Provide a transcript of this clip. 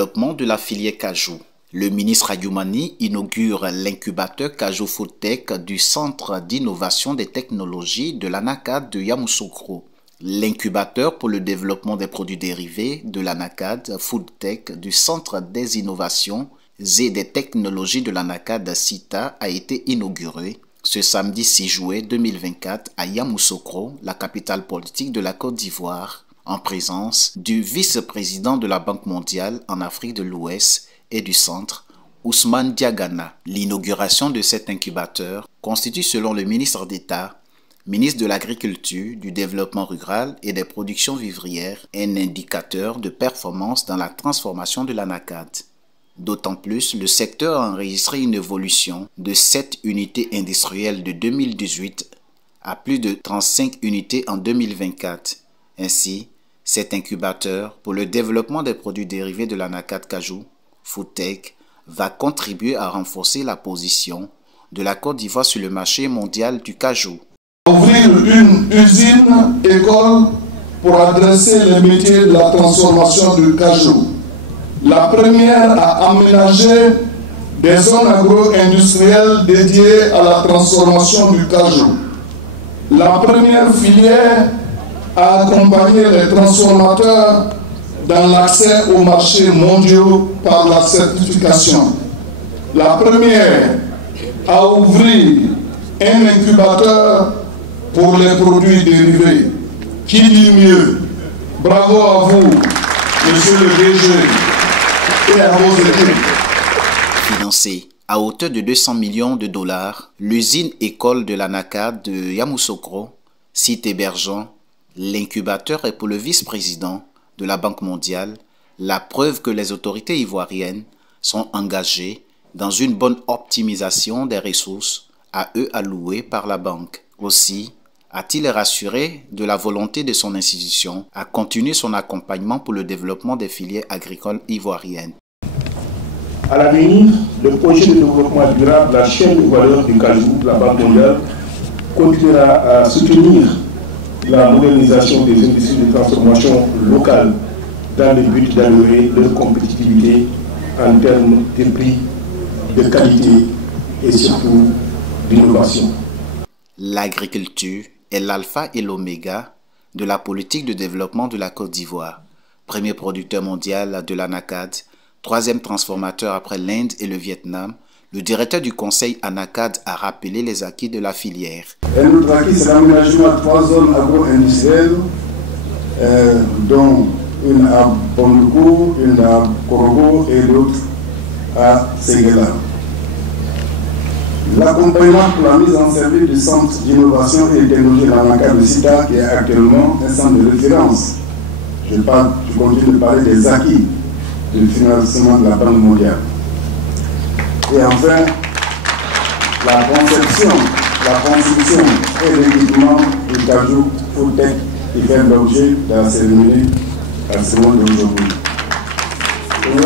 développement de la filière cajou. Le ministre Ayoumani inaugure l'incubateur Cajou Foodtech du Centre d'innovation des technologies de l'ANACAD de Yamoussoukro. L'incubateur pour le développement des produits dérivés de l'ANACAD Foodtech du Centre des innovations et des technologies de l'ANACAD CITA a été inauguré ce samedi 6 juillet 2024 à Yamoussoukro, la capitale politique de la Côte d'Ivoire, en présence du vice-président de la Banque mondiale en Afrique de l'Ouest et du Centre, Ousmane Diagana. L'inauguration de cet incubateur constitue, selon le ministre d'État, ministre de l'Agriculture, du Développement rural et des productions vivrières, un indicateur de performance dans la transformation de l'ANACAD. D'autant plus, le secteur a enregistré une évolution de 7 unités industrielles de 2018 à plus de 35 unités en 2024. Ainsi, cet incubateur pour le développement des produits dérivés de l'ANACAD Cajou Foodtech va contribuer à renforcer la position de la Côte d'Ivoire sur le marché mondial du cajou. Ouvrir une usine-école pour adresser les métiers de la transformation du cajou. La première a aménagé des zones agro-industrielles dédiées à la transformation du cajou. La première filière a accompagné les transformateurs dans l'accès aux marchés mondiaux par la certification. La première a ouvert un incubateur pour les produits dérivés. Qui dit mieux? Bravo à vous, monsieur le DG, et à vos équipes. Financée à hauteur de 200 millions de dollars, l'usine école de l'ANACAD de Yamoussoukro, site hébergeant l'incubateur est pour le vice-président de la Banque mondiale la preuve que les autorités ivoiriennes sont engagées dans une bonne optimisation des ressources à eux allouées par la banque. Aussi, a-t-il rassuré de la volonté de son institution à continuer son accompagnement pour le développement des filières agricoles ivoiriennes. À l'avenir, le projet de développement durable, la chaîne de valeur du cajou de la Banque mondiale continuera à soutenir la modernisation des industries de transformation locales dans le but d'améliorer leur compétitivité en termes de prix, de qualité et surtout d'innovation. L'agriculture est l'alpha et l'oméga de la politique de développement de la Côte d'Ivoire. Premier producteur mondial de l'ANACAD, troisième transformateur après l'Inde et le Vietnam, le directeur du conseil ANACAD a rappelé les acquis de la filière. Un autre acquis, c'est l'aménagement de 3 zones agro-industrielles, dont une à Bondoukou, une à Korogo et l'autre à Séguéla. L'accompagnement pour la mise en service du centre d'innovation et de technologie de l'ANACAD de CITA, qui est actuellement un centre de référence. Je continue de parler des acquis du financement de la Banque mondiale. Et enfin, la conception, la construction et l'équipement du Cajou Foodtech qui fait l'objet de la cérémonie d'aujourd'hui.